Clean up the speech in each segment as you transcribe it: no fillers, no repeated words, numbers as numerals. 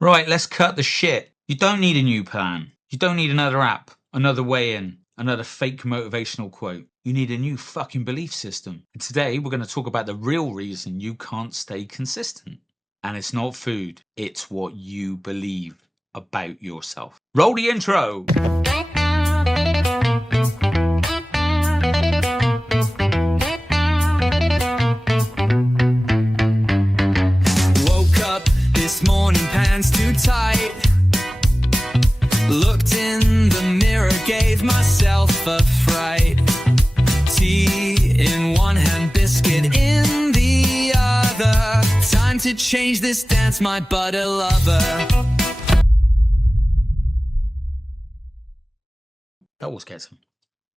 Right, let's cut the shit. You don't need a new plan. You don't need another app, another way in, another fake motivational quote. You need a new fucking belief system. And today we're going to talk about the real reason you can't stay consistent. And it's not food, it's what you believe about yourself. Roll the intro. This morning, pants too tight. Looked in the mirror, gave myself a fright. Tea in one hand, biscuit in the other. Time to change this dance, my butter lover. That always gets them.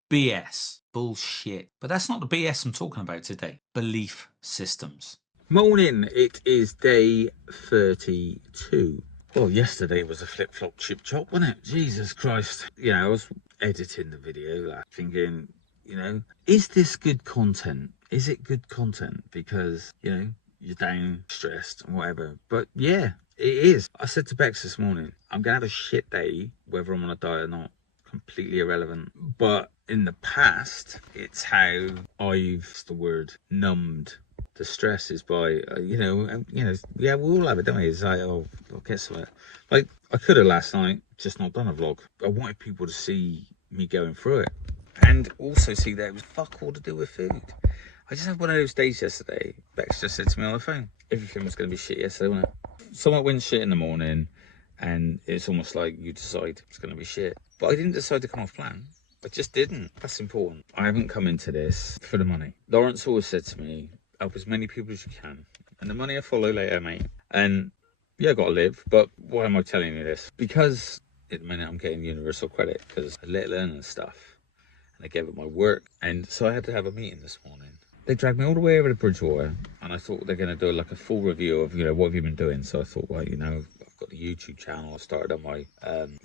BS. Bullshit. But that's not the BS I'm talking about today. Belief systems. Morning, it is day 32. Well, yesterday was a flip-flop chip-chop, wasn't it? Jesus Christ. You know, I was editing the video, like, thinking, you know, is this good content? Is it good content? Because, you know, you're down, stressed, and whatever. But yeah, it is. I said to Bex this morning, I'm going to have a shit day, whether I'm on a diet or not. Completely irrelevant. But in the past, it's how I've, what's the word, numbed the stress is by, yeah, we all have it, don't we? It's like, oh, I'll get some of it. Like, I could have last night just not done a vlog. I wanted people to see me going through it and also see that it was fuck all to do with food. I just had one of those days yesterday. Bex just said to me on the phone, everything was going to be shit yesterday, wasn't it? Someone wins shit in the morning and it's almost like you decide it's going to be shit. But I didn't decide to come off plan. I just didn't. That's important. I haven't come into this for the money. Lawrence always said to me, help as many people as you can, and the money will follow later, mate. And yeah, I gotta live, but why am I telling you this? Because at the minute I'm getting universal credit because I let learn and stuff, and I gave it my work, and so I had to have a meeting this morning. They dragged me all the way over to Bridgewater, and I thought they're going to do like a full review of, you know, what have you been doing. So I thought, well, you know, I've got the YouTube channel, I started on my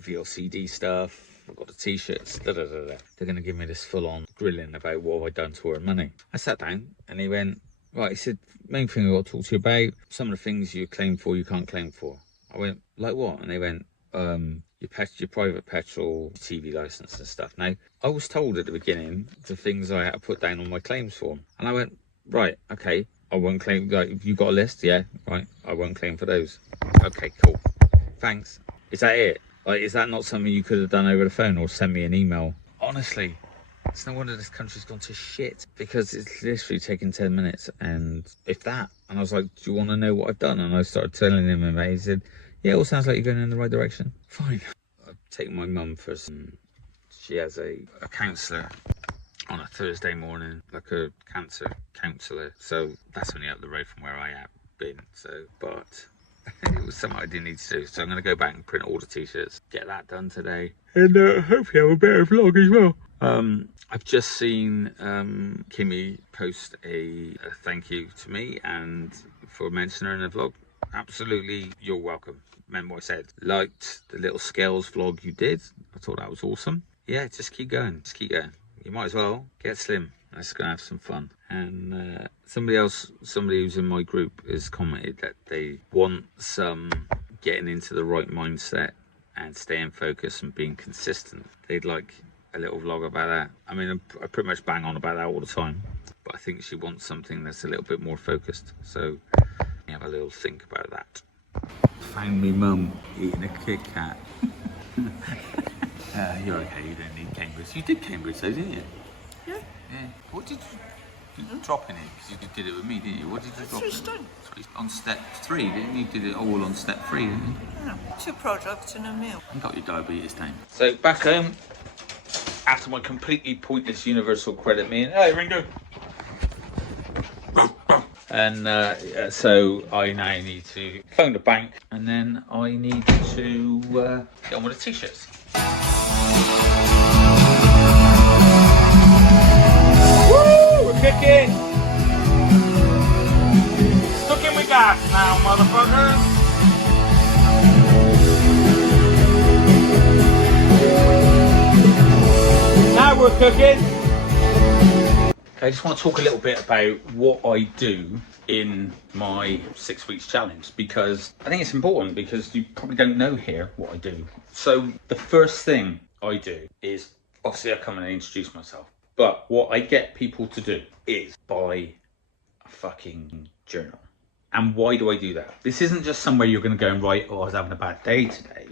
VLCD stuff, I've got the t-shirts, They're going to give me this full-on grilling about what have I done to earn money. I sat down and he went, right, he said, main thing I've got to talk to you about, some of the things you claim for, you can't claim for. I went, like what? And they went, your private petrol, TV license and stuff. Now, I was told at the beginning the things I had to put down on my claims form. And I went, right, okay, I won't claim, like, you got a list? Yeah, right, I won't claim for those. Okay, cool, thanks. Is that it? Like, is that not something you could have done over the phone or send me an email? Honestly, it's no wonder this country's gone to shit, because it's literally taken 10 minutes, and if that. And I was like, do you want to know what I've done? And I started telling him about it. He said, yeah, it all sounds like you're going in the right direction. Fine. I've taken my mum for some, she has a counsellor on a Thursday morning, like a cancer counsellor. So that's only up the road from where I have been. So, but it was something I didn't need to do. So I'm going to go back and print all the t-shirts, get that done today. And hopefully have a better vlog as well. I've just seen Kimmy post a thank you to me and for mentioning her in the vlog. Absolutely, you're welcome. Remember what I said. Liked the little scales vlog you did. I thought that was awesome. Yeah, just keep going. Just keep going. You might as well get slim. Let's go have some fun. And somebody who's in my group has commented that they want some getting into the right mindset and staying focused and being consistent. They'd like a little vlog about that. I mean, I pretty much bang on about that all the time, but I think she wants something that's a little bit more focused. So have a little think about that. Found me mum eating a Kit Kat. You're okay, you don't need Cambridge. You did Cambridge though, didn't you? Yeah. Yeah. What did you drop in it? Because you did it with me, didn't you? What did you drop in? 3 stone. On step 3, didn't you? You did it all on step 3, didn't you? Yeah. 2 products and a meal. You got your diabetes down. So back home, after my completely pointless universal credit meeting. Hey, Ringo. And so I now need to phone the bank, and then I need to get on with the t-shirts. Woo! We're kicking! Stuck in with gas now, motherfuckers! Now we're cooking! I just want to talk a little bit about what I do in my 6 weeks challenge, because I think it's important, because you probably don't know here what I do. So the first thing I do is, obviously I come in and introduce myself, but what I get people to do is buy a fucking journal. And why do I do that? This isn't just somewhere you're going to go and write, oh, I was having a bad day today.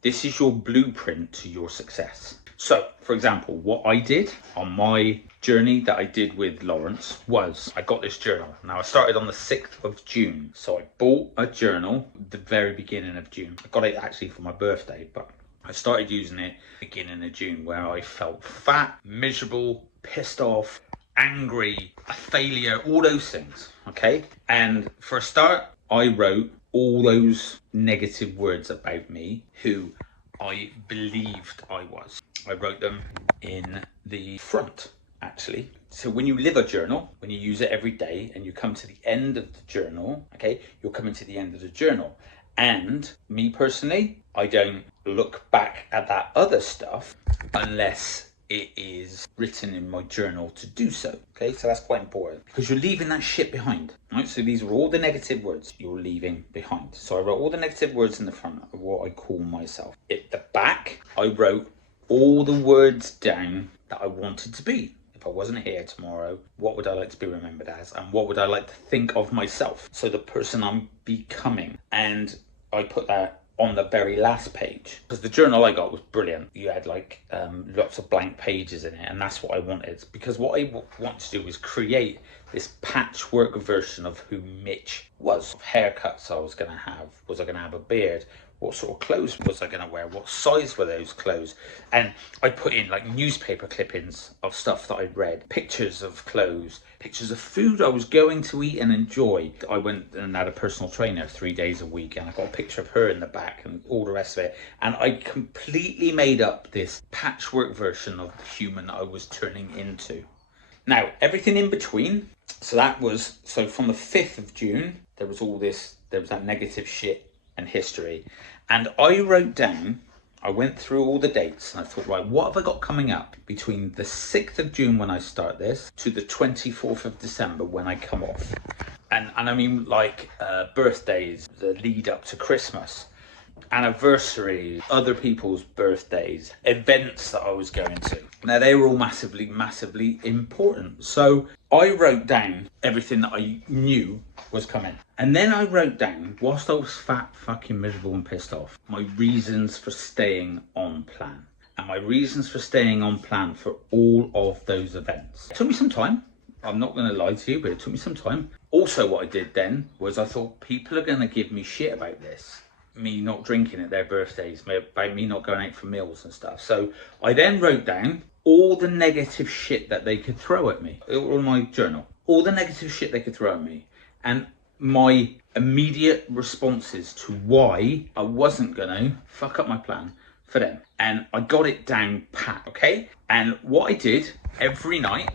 This is your blueprint to your success. So, for example, what I did on my journey that I did with Lawrence was, I got this journal. Now, I started on the 6th of June. So I bought a journal the very beginning of June. I got it actually for my birthday, but I started using it beginning of June, where I felt fat, miserable, pissed off, angry, a failure, all those things, okay? And for a start, I wrote all those negative words about me, who I believed I was. I wrote them in the front, actually. So when you live a journal, when you use it every day and you come to the end of the journal, okay, you're coming to the end of the journal. And me personally, I don't look back at that other stuff unless it is written in my journal to do so. Okay, so that's quite important, because you're leaving that shit behind. Right, so these are all the negative words you're leaving behind. So I wrote all the negative words in the front of what I call myself. At the back, I wrote all the words down that I wanted to be. If I wasn't here tomorrow, what would I like to be remembered as? And what would I like to think of myself? So the person I'm becoming. And I put that on the very last page, because the journal I got was brilliant. You had like lots of blank pages in it, and that's what I wanted, because what I want to do is create this patchwork version of who Mitch was. Haircuts I was going to have. Was I going to have a beard? What sort of clothes was I going to wear? What size were those clothes? And I put in like newspaper clippings of stuff that I'd read, pictures of clothes, pictures of food I was going to eat and enjoy. I went and had a personal trainer 3 days a week, and I got a picture of her in the back and all the rest of it. And I completely made up this patchwork version of the human I was turning into. Now, everything in between, so that was, so from the 5th of June, there was all this, there was that negative shit and history. And I wrote down, I went through all the dates, and I thought, right, what have I got coming up between the 6th of June when I start this to the 24th of December when I come off? And I mean like birthdays, the lead up to Christmas, anniversaries, other people's birthdays, events that I was going to. Now, they were all massively, massively important. So I wrote down everything that I knew was coming. And then I wrote down, whilst I was fat, fucking miserable and pissed off, my reasons for staying on plan. And my reasons for staying on plan for all of those events. It took me some time. I'm not going to lie to you, but it took me some time. Also, what I did then was I thought, people are going to give me shit about this. Me not drinking at their birthdays, about me not going out for meals and stuff. So I then wrote down all the negative shit that they could throw at me. All in my journal. All the negative shit they could throw at me. And my immediate responses to why I wasn't going to fuck up my plan for them. And I got it down pat, okay? And what I did every night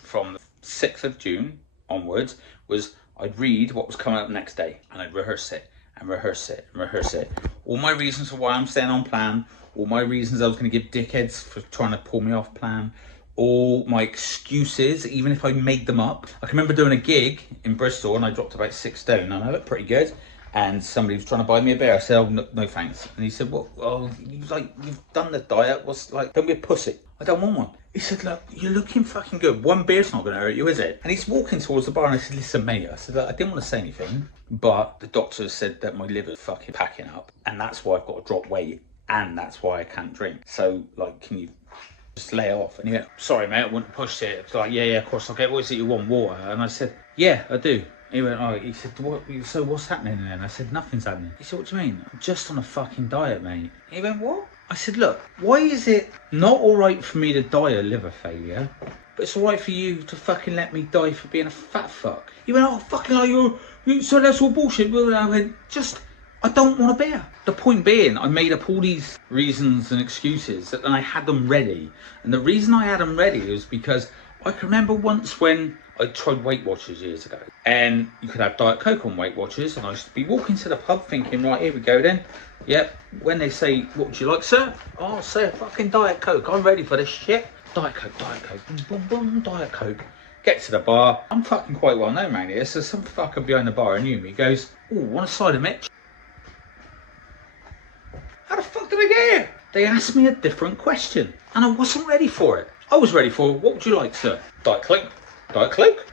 from the 6th of June onwards was I'd read what was coming up next day, and I'd rehearse it and rehearse it and rehearse it. All my reasons for why I'm staying on plan, all my reasons I was going to give dickheads for trying to pull me off plan, all my excuses, even if I made them up. I can remember doing a gig in Bristol and I dropped about 6 stone, and I looked pretty good. And somebody was trying to buy me a beer. I said, oh, no thanks. And he said, well, he was like, you've done the diet. What's like, don't be a pussy. I don't want one. He said, look, you're looking fucking good. One beer's not going to hurt you, is it? And he's walking towards the bar, and I said, listen, mate. I said, look, I didn't want to say anything, but the doctor said that my liver's fucking packing up, and that's why I've got to drop weight, and that's why I can't drink. So, like, can you just lay off? And he went, sorry, mate, I wouldn't push it. It's like, yeah, of course, okay, what is it you want, water? And I said, yeah, I do. He went, oh, he said, so what's happening then? I said, nothing's happening. He said, what do you mean? I'm just on a fucking diet, mate. He went, what? I said, look, why is it not all right for me to die of liver failure, but it's all right for you to fucking let me die for being a fat fuck? He went, oh, fucking like you so that's all bullshit. I went, I don't want a beer. The point being, I made up all these reasons and excuses, and I had them ready. And the reason I had them ready was because I can remember once when I tried Weight Watchers years ago, and you could have Diet Coke on Weight Watchers, and I used to be walking to the pub thinking, right, here we go then. Yep, when they say, what would you like, sir? Oh, I'll say a fucking Diet Coke. I'm ready for this shit. Diet Coke, boom, boom, boom, Diet Coke. Get to the bar. I'm fucking quite well known around here, so some fucker behind the bar knew me. He goes, "Oh, want a cider, Mitch?" How the fuck did I get here? They asked me a different question, and I wasn't ready for it. I was ready for, "What would you like, sir?" "Diet Coke." "Diet Coke?"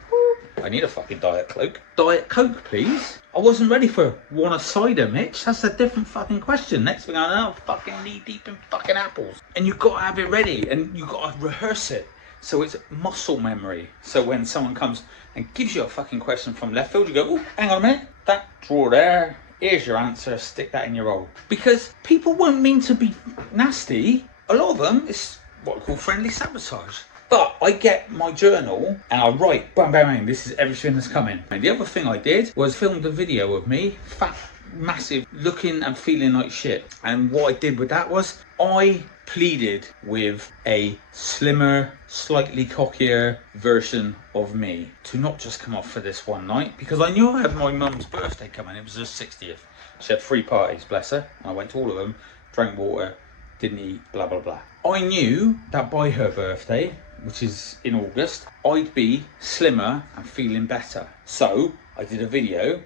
"I need a fucking Diet Coke." "Diet Coke, please." I wasn't ready for, "Want a cider, Mitch?" That's a different fucking question. Next thing I know, I'm fucking knee deep in fucking apples. And you got to have it ready, and you got to rehearse it. So it's muscle memory. So when someone comes and gives you a fucking question from left field, you go, "Oh, hang on a minute. That drawer there, here's your answer. Stick that in your hole." Because people won't mean to be nasty. A lot of them, it's what I call friendly sabotage. But I get my journal and I write, bang, bang, bang, this is everything that's coming. And the other thing I did was filmed a video of me, fat, massive, looking and feeling like shit. And what I did with that was I pleaded with a slimmer, slightly cockier version of me to not just come off for this one night, because I knew I had my mum's birthday coming. It was her 60th. She had 3 parties, bless her. And I went to all of them, drank water, didn't eat, blah, blah, blah. I knew that by her birthday, which is in August, I'd be slimmer and feeling better. So I did a video,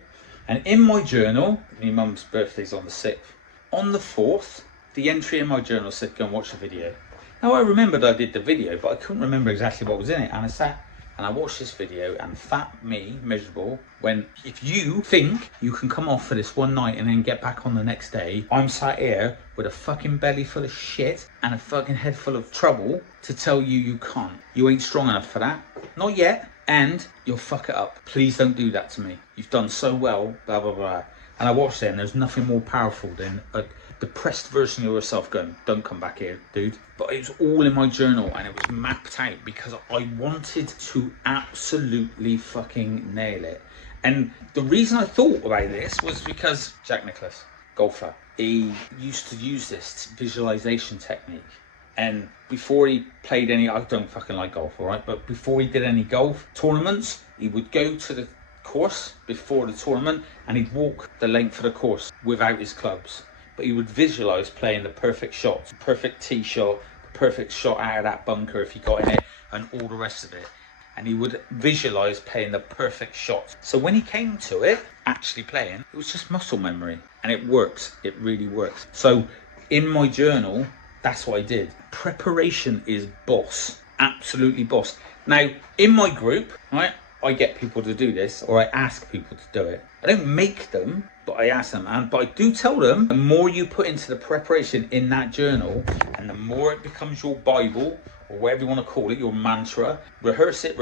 and in my journal, my mum's birthday's on the 6th. On the 4th, the entry in my journal said, "Go and watch the video." Now I remembered I did the video, but I couldn't remember exactly what was in it. And I sat and I watched this video, and fat me, miserable, when if you think you can come off for this one night and then get back on the next day, I'm sat here with a fucking belly full of shit and a fucking head full of trouble to tell you you can't. You ain't strong enough for that. Not yet. And you'll fuck it up. Please don't do that to me. You've done so well, blah, blah, blah. And I watched it, and there's nothing more powerful than a depressed version of yourself going, "Don't come back here, dude." But it was all in my journal, and it was mapped out because I wanted to absolutely fucking nail it. And the reason I thought about this was because Jack Nicklaus, golfer, he used to use this visualization technique. And before he played any, I don't fucking like golf, all right? But before he did any golf tournaments, he would go to the course before the tournament and he'd walk the length of the course without his clubs. But he would visualize playing the perfect shots, perfect tee shot, the perfect shot out of that bunker if he got in it, and all the rest of it. And he would visualize playing the perfect shot. So when he came to it, actually playing, it was just muscle memory. And it works. It really works. So in my journal, that's what I did. Preparation is boss. Absolutely boss. Now, in my group, right, I get people to do this, or I ask people to do it. I don't make them, but I ask them. But I do tell them, the more you put into the preparation in that journal, and the more it becomes your Bible, or whatever you want to call it, your mantra, rehearse it,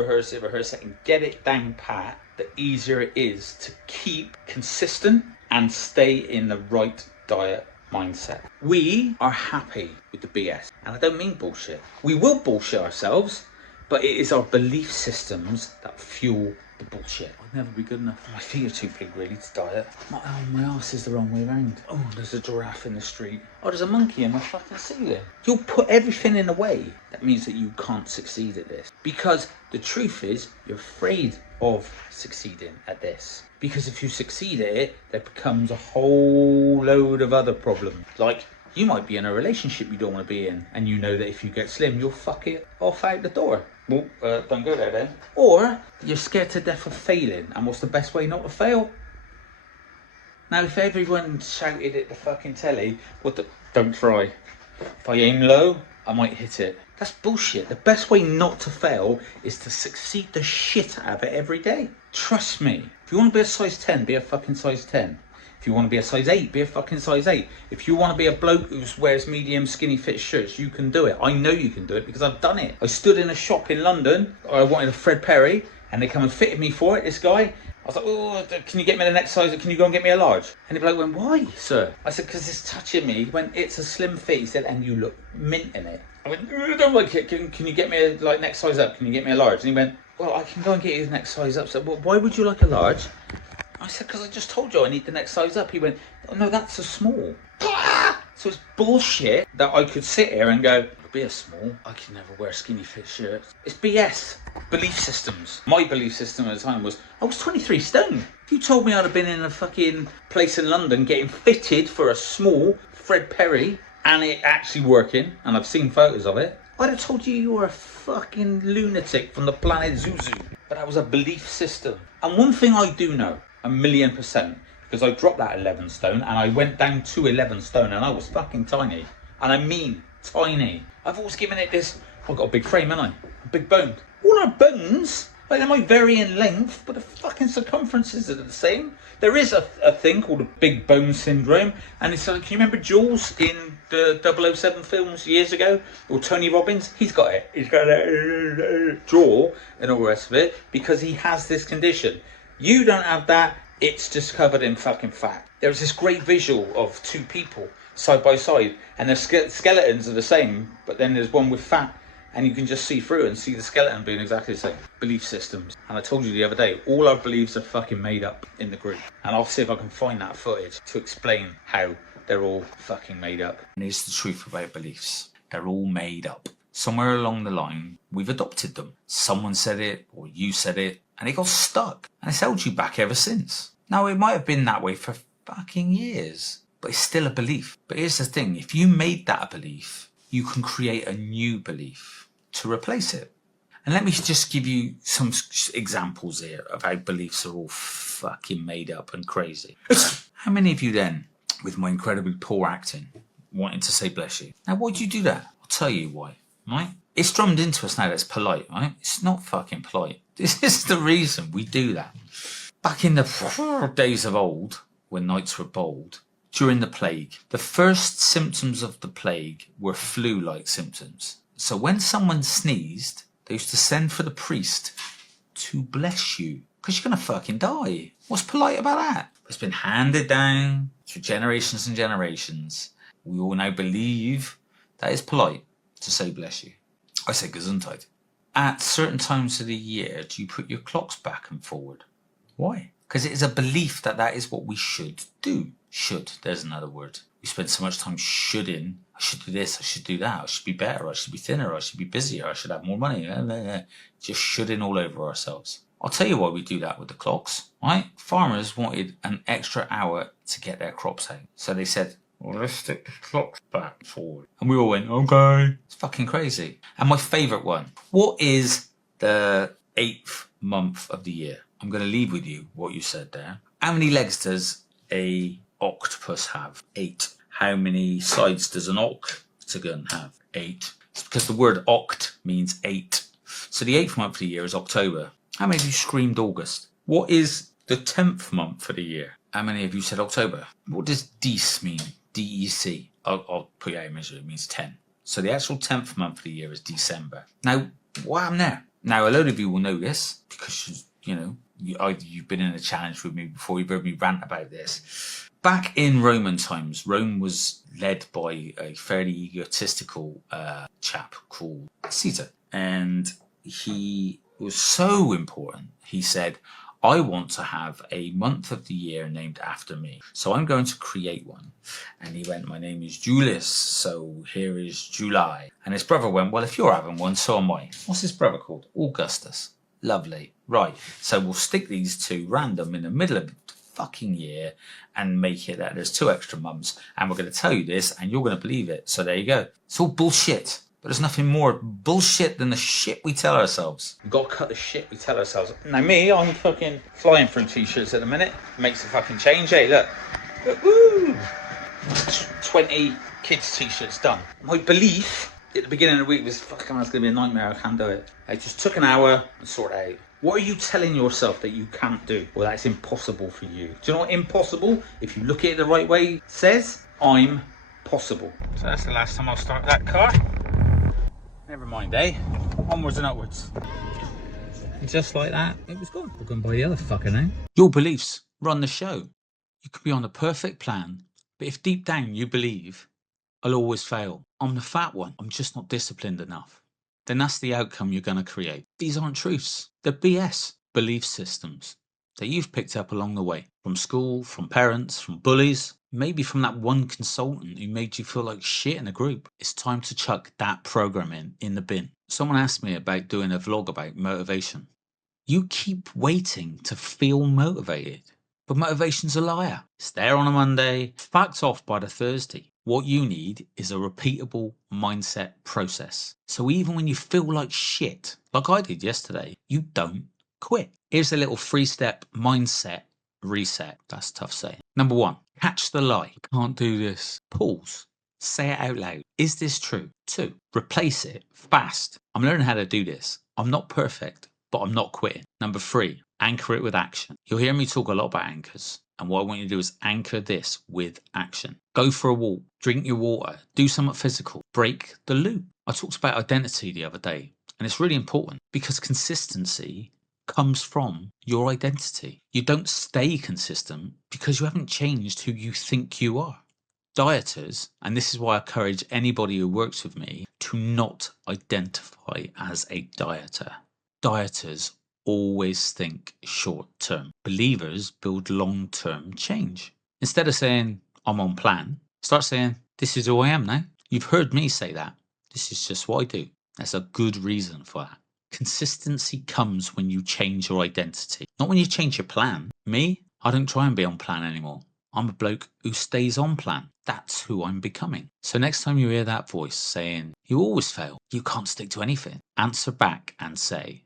and get it down pat, the easier it is to keep consistent and stay in the right diet mindset. We are happy with the BS, and I don't mean bullshit. We will bullshit ourselves, but it is our belief systems that fuel the bullshit. I'll never be good enough. My feet are too big really to diet. My arse is the wrong way around. Oh, there's a giraffe in the street. Oh, there's a monkey in my fucking ceiling. You'll put everything in a way that means that you can't succeed at this. Because the truth is, you're afraid of succeeding at this. Because if you succeed at it, there becomes a whole load of other problems. Like, you might be in a relationship you don't want to be in, and you know that if you get slim, you'll fuck it off out the door. Well, don't go there then. Or you're scared to death of failing, and what's the best way not to fail? Now, if everyone shouted at the fucking telly, don't try. If I aim low, I might hit it. That's bullshit. The best way not to fail is to succeed the shit out of it every day. Trust me. If you want to be a size 10, be a fucking size 10. If you want to be a size 8, be a fucking size 8. If you want to be a bloke who wears medium skinny fit shirts, you can do it. I know you can do it because I've done it. I stood in a shop in London. I wanted a Fred Perry, and they come and fitted me for it, this guy. I was like, "Oh, can you get me the next size? Can you go and get me a large?" And the bloke went, "Why, sir?" I said, "Because it's touching me." He went, "It's a slim fit." He said, "And you look mint in it." I went, "I don't like it. Can you get me a next size up? Can you get me a large?" And he went, "Well, I can go and get you the next size up." So, "Well, why would you like a large?" I said, "Because I just told you I need the next size up." He went, "Oh, no, that's a small." So it's bullshit that I could sit here and go, "Be a small, I can never wear skinny fit shirts." It's BS. Belief systems. My belief system at the time was, I was 23 stone. If you told me I'd have been in a fucking place in London getting fitted for a small Fred Perry, and it actually working, and I've seen photos of it, I'd have told you were a fucking lunatic from the planet Zuzu. But that was a belief system. And one thing I do know, 1,000,000%, because I dropped that 11 stone and I went down to 11 stone and I was fucking tiny. And I mean tiny. I've always given it this, I've got a big frame, haven't I? A big bone. All our bones, like they might vary in length, but the fucking circumferences are the same. There is a thing called a big bone syndrome, and it's like, can you remember Jules in the 007 films years ago? Or Tony Robbins? He's got it. He's got a jaw and all the rest of it because he has this condition. You don't have that. It's just covered in fucking fat. There's this great visual of two people side by side, and their skeletons are the same, but then there's one with fat. And you can just see through and see the skeleton being exactly the same. Belief systems. And I told you the other day, all our beliefs are fucking made up in the group. And I'll see if I can find that footage to explain how they're all fucking made up. And here's the truth about beliefs. They're all made up. Somewhere along the line, we've adopted them. Someone said it, or you said it, and it got stuck. And it's held you back ever since. Now, it might have been that way for fucking years, but it's still a belief. But here's the thing, if you made that a belief, you can create a new belief to replace it. And let me just give you some examples here of how beliefs are all fucking made up and crazy. How many of you then, with my incredibly poor acting, wanting to say bless you? Now, why do you do that? I'll tell you why, right? It's drummed into us now that it's polite, right? It's not fucking polite. This is the reason we do that. Back in the days of old, when knights were bold, during the plague, the first symptoms of the plague were flu-like symptoms. So when someone sneezed, they used to send for the priest to bless you. Because you're going to fucking die. What's polite about that? It's been handed down through generations and generations. We all now believe that it's polite to say bless you. I say gesundheit. At certain times of the year, do you put your clocks back and forward? Why? Because it is a belief that that is what we should do. Should, there's another word. We spend so much time shoulding. I should do this, I should do that, I should be better, I should be thinner, I should be busier, I should have more money. Just shoulding all over ourselves. I'll tell you why we do that with the clocks, right? Farmers wanted an extra hour to get their crops out. So they said, well, let's stick the clocks back forward. And we all went, okay. It's fucking crazy. And my favourite one. What is the 8th month of the year? I'm going to leave with you what you said there. How many legs does a octopus have? 8. How many sides does an octagon have? 8. It's because the word oct means 8. So the 8th month of the year is October. How many of you screamed August? What is the 10th month of the year? How many of you said October? What does DEC mean? DEC. I'll put you out of misery. It means 10. So the actual 10th month of the year is December. Now, what happened there? Now, a load of you will know this because, you've been in a challenge with me before. You've heard me rant about this. Back in Roman times, Rome was led by a fairly egotistical chap called Caesar. And he was so important, he said, I want to have a month of the year named after me. So I'm going to create one. And he went, my name is Julius, so here is July. And his brother went, well, if you're having one, so am I. What's his brother called? Augustus. Lovely. Right. So we'll stick these two random in the middle of the fucking year and make it that there's 2 extra months. And we're going to tell you this and you're going to believe it. So there you go. It's all bullshit. But there's nothing more bullshit than the shit we tell ourselves. We've got to cut the shit we tell ourselves. Now me, I'm fucking flying through t-shirts at the minute. Makes a fucking change. Hey, look. Woo! 20 kids t-shirts done. My belief at the beginning of the week was, fucking, it's going to be a nightmare. I can't do it. I just took an hour and sorted it out. What are you telling yourself that you can't do? Well, that's impossible for you. Do you know what impossible, if you look at it the right way, says? I'm possible. So that's the last time I'll start that car. Never mind, eh? Onwards and upwards. And just like that, it was gone. We're going to buy the other fucker now. Your beliefs run the show. You could be on the perfect plan, but if deep down you believe, I'll always fail. I'm the fat one. I'm just not disciplined enough. Then that's the outcome you're going to create. These aren't truths. They're BS. Belief systems that you've picked up along the way. From school, from parents, from bullies, maybe from that one consultant who made you feel like shit in a group. It's time to chuck that programming in the bin. Someone asked me about doing a vlog about motivation. You keep waiting to feel motivated. But motivation's a liar. It's there on a Monday, fucked off by the Thursday. What you need is a repeatable mindset process. So even when you feel like shit, like I did yesterday, you don't quit. Here's a little 3-step mindset reset. That's tough saying. Number 1, catch the lie. Can't do this. Pause. Say it out loud. Is this true? 2, replace it fast. I'm learning how to do this. I'm not perfect, but I'm not quitting. Number 3, anchor it with action. You'll hear me talk a lot about anchors. And what I want you to do is anchor this with action. Go for a walk, drink your water, do something physical, break the loop. I talked about identity the other day, and it's really important because consistency comes from your identity. You don't stay consistent because you haven't changed who you think you are. Dieters, and this is why I encourage anybody who works with me to not identify as a dieter. Dieters always think short term. Believers build long term change. Instead of saying, I'm on plan, start saying, this is who I am now. You've heard me say that. This is just what I do. There's a good reason for that. Consistency comes when you change your identity, not when you change your plan. Me, I don't try and be on plan anymore. I'm a bloke who stays on plan. That's who I'm becoming. So next time you hear that voice saying, you always fail, you can't stick to anything, answer back and say,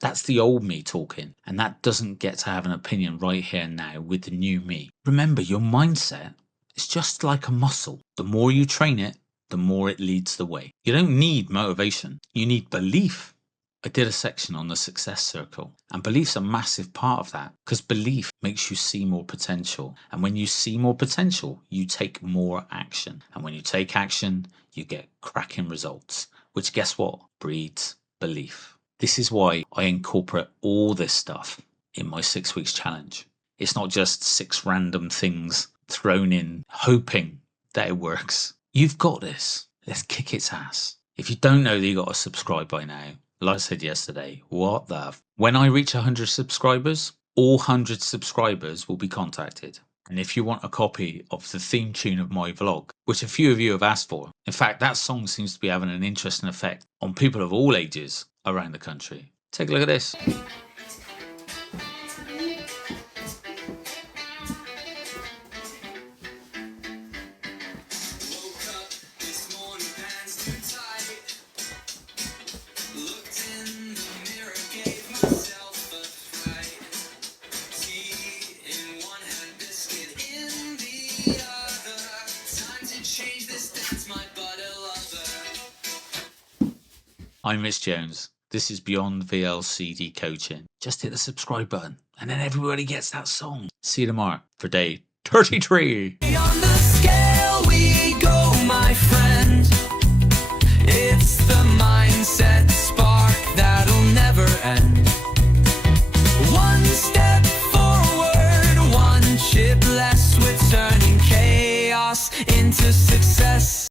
that's the old me talking, and that doesn't get to have an opinion right here and now with the new me. Remember, your mindset is just like a muscle. The more you train it, the more it leads the way. You don't need motivation. You need belief. I did a section on the success circle, and belief's a massive part of that because belief makes you see more potential. And when you see more potential, you take more action. And when you take action, you get cracking results, which guess what? Breeds belief. This is why I incorporate all this stuff in my 6 weeks challenge. It's not just 6 random things thrown in, hoping that it works. You've got this. Let's kick its ass. If you don't know that you got to subscribe by now, like I said yesterday, what the when I reach 100 subscribers, all 100 subscribers will be contacted. And if you want a copy of the theme tune of my vlog, which a few of you have asked for, in fact, that song seems to be having an interesting effect on people of all ages around the country. Take a look at this. I'm Miss Jones. This is Beyond VLCD Coaching. Just hit the subscribe button and then everybody gets that song. See you tomorrow for day 33. Beyond the scale we go, my friend. It's the mindset spark that'll never end. One step forward, one chip less. We're turning chaos into success.